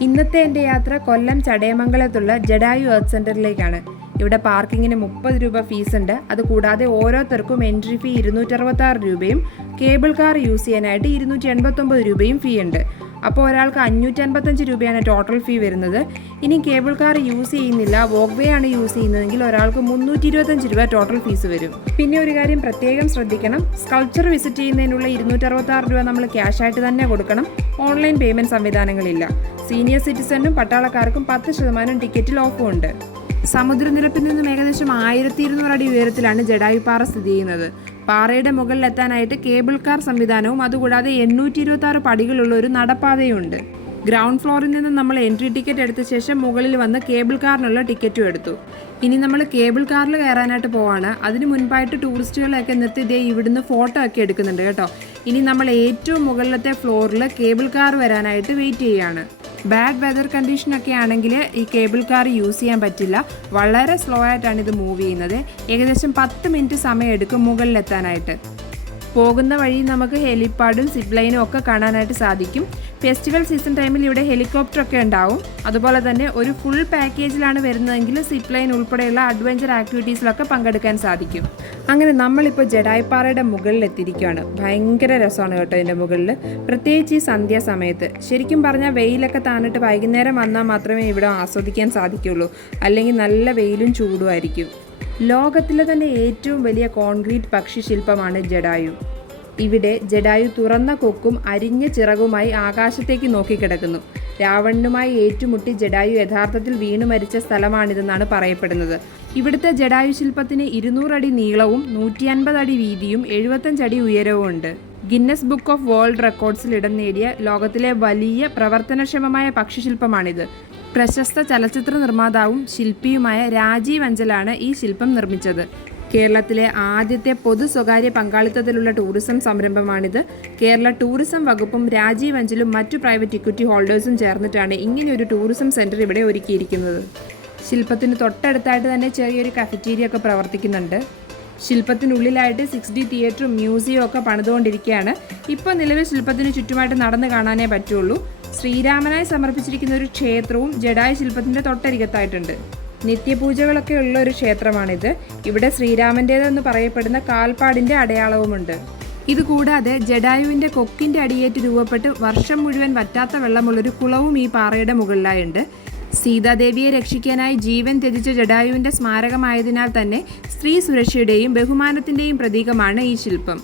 ഇന്നത്തെ എന്റെ യാത്ര കൊല്ലം ചടയമംഗലത്തുള്ള ജഡായു എർത്ത് സെന്ററിലേക്കാണ് ഇവിടെ പാർക്കിങ്ങിന് മുപ്പത് രൂപ ഫീസ് ഉണ്ട് അതുകൂടാതെ ഓരോരുത്തർക്കും എൻട്രി ഫീ ഇരുന്നൂറ്ററുപത്തി ആറ് രൂപയും കേബിൾ കാർ യൂസ് ചെയ്യാനായിട്ട് ഇരുന്നൂറ്റി എൺപത്തൊമ്പത് രൂപയും ഫീ ഉണ്ട്. അപ്പോൾ ഒരാൾക്ക് അഞ്ഞൂറ്റി അൻപത്തഞ്ച് രൂപയാണ് ടോട്ടൽ ഫീ വരുന്നത്. ഇനി കേബിൾ കാർ യൂസ് ചെയ്യുന്നില്ല. വോക്ക് വേ ആണ് യൂസ് ചെയ്യുന്നതെങ്കിൽ ഒരാൾക്ക് മുന്നൂറ്റി ഇരുപത്തഞ്ച് രൂപ ടോട്ടൽ ഫീസ് വരും. പിന്നെ ഒരു കാര്യം പ്രത്യേകം ശ്രദ്ധിക്കണം. സ്കൾച്ചർ വിസിറ്റ് ചെയ്യുന്നതിനുള്ള ഇരുന്നൂറ്ററുപത്താറ് രൂപ നമ്മൾ ക്യാഷ് ആയിട്ട് തന്നെ കൊടുക്കണം. ഓൺലൈൻ പേയ്മെന്റ് സംവിധാനങ്ങളില്ല. സീനിയർ സിറ്റിസണിനും പട്ടാളക്കാർക്കും പത്ത് ശതമാനം ടിക്കറ്റിൽ ഉണ്ട്. സമുദ്രനിരപ്പിൽ നിന്നും ഏകദേശം ആയിരത്തി ഇരുന്നൂറ് അടി ഉയരത്തിലാണ് ജഡായുപ്പാറ സ്ഥിതി ചെയ്യുന്നത്. പാറയുടെ മുകളിലെത്താനായിട്ട് കേബിൾ കാർ സംവിധാനവും അതുകൂടാതെ എണ്ണൂറ്റി ഇരുപത്തി പടികളുള്ള ഒരു നടപ്പാതയുണ്ട്. ഗ്രൗണ്ട് ഫ്ലോറിൽ നിന്ന് നമ്മൾ എൻട്രി ടിക്കറ്റ് എടുത്ത ശേഷം മുകളിൽ വന്ന് കേബിൾ കാറിനുള്ള ടിക്കറ്റും എടുത്തു. ഇനി നമ്മൾ കേബിൾ കാറിൽ കയറാനായിട്ട് പോവാണ്. അതിന് മുൻപായിട്ട് ടൂറിസ്റ്റുകളെയൊക്കെ നിർത്തി ഇതേ ഇവിടുന്ന് ഫോട്ടോ ഒക്കെ എടുക്കുന്നുണ്ട് കേട്ടോ. ഇനി നമ്മൾ ഏറ്റവും മുകളിലത്തെ ഫ്ലോറിൽ കേബിൾ കാർ വരാനായിട്ട് വെയിറ്റ് ചെയ്യുകയാണ് ബാഡ് വെതർ കണ്ടീഷനൊക്കെ ആണെങ്കിൽ ഈ കേബിൾ കാർ യൂസ് ചെയ്യാൻ പറ്റില്ല. വളരെ സ്ലോ ആയിട്ടാണ് ഇത് മൂവ് ചെയ്യുന്നത്. ഏകദേശം പത്ത് മിനിറ്റ് സമയം എടുക്കും മുകളിലെത്താനായിട്ട്. പോകുന്ന വഴി നമുക്ക് ഹെലിപ്പാഡും സിപ്ലൈനും ഒക്കെ കാണാനായിട്ട് സാധിക്കും. ഫെസ്റ്റിവൽ സീസൺ ടൈമിൽ ഇവിടെ ഹെലികോപ്റ്റർ ഒക്കെ ഉണ്ടാവും. അതുപോലെ തന്നെ ഒരു ഫുൾ പാക്കേജിലാണ് വരുന്നതെങ്കിൽ സിപ്പ് ലൈൻ ഉൾപ്പെടെയുള്ള അഡ്വഞ്ചർ ആക്ടിവിറ്റീസിലൊക്കെ പങ്കെടുക്കാൻ സാധിക്കും. അങ്ങനെ നമ്മളിപ്പോൾ ജഡായിപ്പാറയുടെ മുകളിൽ എത്തിയിരിക്കുകയാണ്. ഭയങ്കര രസമാണ് കേട്ടോ ഇതിന്റെ മുകളിൽ. പ്രത്യേകിച്ച് ഈ സന്ധ്യാസമയത്ത് ശരിക്കും പറഞ്ഞാൽ വെയിലൊക്കെ താണിട്ട് വൈകുന്നേരം വന്നാൽ മാത്രമേ ഇവിടെ ആസ്വദിക്കാൻ സാധിക്കുള്ളൂ അല്ലെങ്കിൽ നല്ല വെയിലും ചൂടുമായിരിക്കും ലോകത്തിലെ തന്നെ ഏറ്റവും വലിയ കോൺക്രീറ്റ് പക്ഷി പക്ഷിശില്പമാണ് ജഡായു. ഇവിടെ ജഡായു തുറന്ന കൊക്കും അരിഞ്ഞ ചിറകുമായി ആകാശത്തേക്ക് നോക്കിക്കിടക്കുന്നു. രാവണനുമായി ഏറ്റുമുട്ടി ജഡായു യഥാർത്ഥത്തിൽ വീണു മരിച്ച സ്ഥലമാണിതെന്നാണ് പറയപ്പെടുന്നത്. ഇവിടുത്തെ ജഡായു ശില്പത്തിന് ഇരുന്നൂറടി നീളവും നൂറ്റി അൻപത് അടി വീതിയും എഴുപത്തഞ്ചടി ഉയരവും ഉണ്ട്. ഗിന്നസ് ബുക്ക് ഓഫ് വേൾഡ് റെക്കോർഡ്സിൽ ഇടം നേടിയ ലോകത്തിലെ വലിയ പ്രവർത്തനക്ഷമമായ പക്ഷിശില്പമാണിത്. പ്രശസ്ത ചലച്ചിത്ര നിർമ്മാതാവും ശില്പിയുമായ രാജീവ് അഞ്ചലാണ് ഈ ശില്പം നിർമ്മിച്ചത്. കേരളത്തിലെ ആദ്യത്തെ പൊതു സ്വകാര്യ പങ്കാളിത്തത്തിലുള്ള ടൂറിസം സംരംഭമാണിത്. കേരള ടൂറിസം വകുപ്പും രാജീവ് അഞ്ചലും മറ്റു പ്രൈവറ്റ് ഇക്വിറ്റി ഹോൾഡേഴ്സും ചേർന്നിട്ടാണ് ഇങ്ങനെയൊരു ടൂറിസം സെന്റർ ഇവിടെ ഒരുക്കിയിരിക്കുന്നത്. ശില്പത്തിന് തൊട്ടടുത്തായിട്ട് തന്നെ ചെറിയൊരു കഫറ്റീരിയ ഒക്കെ പ്രവർത്തിക്കുന്നുണ്ട്. ശില്പത്തിനുള്ളിലായിട്ട് സിക്സ് ഡി തിയേറ്ററും മ്യൂസിയവും ഒക്കെ പണിതുകൊണ്ടിരിക്കുകയാണ്. ഇപ്പോൾ നിലവിൽ ശില്പത്തിന് ചുറ്റുമായിട്ട് നടന്നു കാണാനേ പറ്റുള്ളൂ. ശ്രീരാമനായി സമർപ്പിച്ചിരിക്കുന്ന ഒരു ക്ഷേത്രവും ജഡായ ശില്പത്തിന്റെ തൊട്ടരികത്തായിട്ടുണ്ട്. നിത്യപൂജകളൊക്കെ ഉള്ള ഒരു ക്ഷേത്രമാണിത്. ഇവിടെ ശ്രീരാമന്റേതെന്ന് പറയപ്പെടുന്ന കാൽപ്പാടിന്റെ അടയാളവുമുണ്ട്. ഇതുകൂടാതെ ജഡായുവിന്റെ കൊക്കിന്റെ അടിയേറ്റ് രൂപപ്പെട്ട് വർഷം മുഴുവൻ വറ്റാത്ത വെള്ളമുള്ളൊരു കുളവും ഈ പാറയുടെ മുകളിലായുണ്ട്. സീതാദേവിയെ രക്ഷിക്കാനായി ജീവൻ ത്യജിച്ച ജഡായുവിന്റെ സ്മാരകമായതിനാൽ തന്നെ സ്ത്രീ സുരക്ഷയുടെയും ബഹുമാനത്തിന്റെയും പ്രതീകമാണ് ഈ ശില്പം.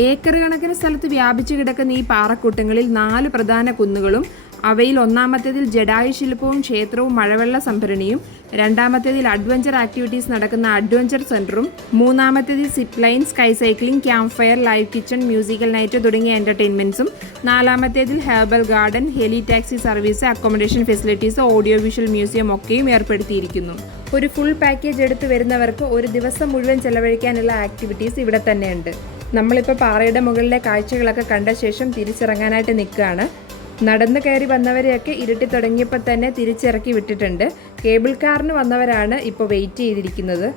ഏക്കർ കണക്കിന് സ്ഥലത്ത് വ്യാപിച്ചു കിടക്കുന്ന ഈ പാറക്കൂട്ടങ്ങളിൽ നാല് പ്രധാന കുന്നുകളും അവയിൽ ഒന്നാമത്തേതിൽ ജഡായു ശില്പവും ക്ഷേത്രവും മഴവെള്ള സംഭരണിയും രണ്ടാമത്തേതിൽ അഡ്വഞ്ചർ ആക്ടിവിറ്റീസ് നടക്കുന്ന അഡ്വഞ്ചർ സെന്ററും മൂന്നാമത്തേതിൽ zip line sky cycling camp fire live kitchen musical night തുടങ്ങിയ എന്റർടൈൻമെന്റ്സും നാലാമത്തേതിൽ herbal garden heli taxi service accommodation facilities audio visual museum ഒക്കെയും ഏർപ്പെടുത്തിയിരിക്കുന്നു. ഒരു ഫുൾ പാക്കേജ് എടുത്തു വരുന്നവർക്ക് ഒരു ദിവസം മുഴുവൻ ചെലവഴിക്കാനുള്ള ആക്ടിവിറ്റീസ് ഇവിടെ തന്നെയുണ്ട്. നമ്മളിപ്പോൾ പാറയുടെ മുകളിലെ കാഴ്ചകളൊക്കെ കണ്ട ശേഷം തിരിച്ചിറങ്ങാനായിട്ട് നിൽക്കുകയാണ്. നടന്നു കയറി വന്നവരെയൊക്കെ ഇരുട്ടി തുടങ്ങിയപ്പോൾ തന്നെ തിരിച്ചിറക്കി വിട്ടിട്ടുണ്ട്. കേബിൾ കാറിന് വന്നവരാണ് ഇപ്പോൾ വെയിറ്റ് ചെയ്തിരിക്കുന്നത്.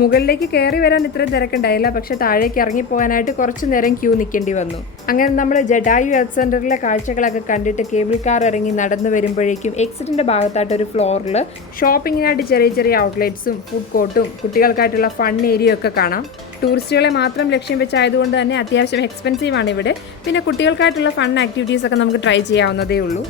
മുകളിലേക്ക് കയറി വരാൻ ഇത്ര തിരക്കുണ്ടായില്ല പക്ഷെ താഴേക്ക് ഇറങ്ങി പോകാനായിട്ട് കുറച്ച് നേരം ക്യൂ നിൽക്കേണ്ടി വന്നു. അങ്ങനെ നമ്മൾ ജഡായു ഹെൽത്ത് സെന്ററിലെ കാഴ്ചകളൊക്കെ കണ്ടിട്ട് കേബിൾ കാർ ഇറങ്ങി നടന്നു വരുമ്പോഴേക്കും എക്സിറ്റിന്റെ ഭാഗത്തായിട്ട് ഒരു ഫ്ലോറിൽ ഷോപ്പിങ്ങിനായിട്ട് ചെറിയ ചെറിയ ഔട്ട്ലെറ്റ്സും ഫുഡ് കോർട്ടും കുട്ടികൾക്കായിട്ടുള്ള ഫൺ ഏരിയ ഒക്കെ കാണാം. ടൂറിസ്റ്റുകളെ മാത്രം ലക്ഷ്യം വെച്ചായതുകൊണ്ട് തന്നെ അത്യാവശ്യം എക്സ്പെൻസീവ് ആണ് ഇവിടെ. പിന്നെ കുട്ടികൾക്കായിട്ടുള്ള ഫൺ ആക്ടിവിറ്റീസ് ഒക്കെ നമുക്ക് ട്രൈ ചെയ്യാവുന്നതേ ഉള്ളൂ.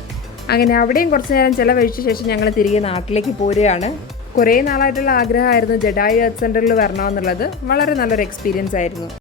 അങ്ങനെ അവിടെയും കുറച്ച് നേരം ചിലവഴിച്ച ശേഷം ഞങ്ങൾ തിരികെ നാട്ടിലേക്ക് പോരുകയാണ്. കുറേ നാളായിട്ടുള്ള ആഗ്രഹമായിരുന്നു ജഡായി ഹെൽത്ത് സെന്ററിൽ വരണമെന്നുള്ളത്. വളരെ നല്ലൊരു എക്സ്പീരിയൻസ് ആയിരുന്നു.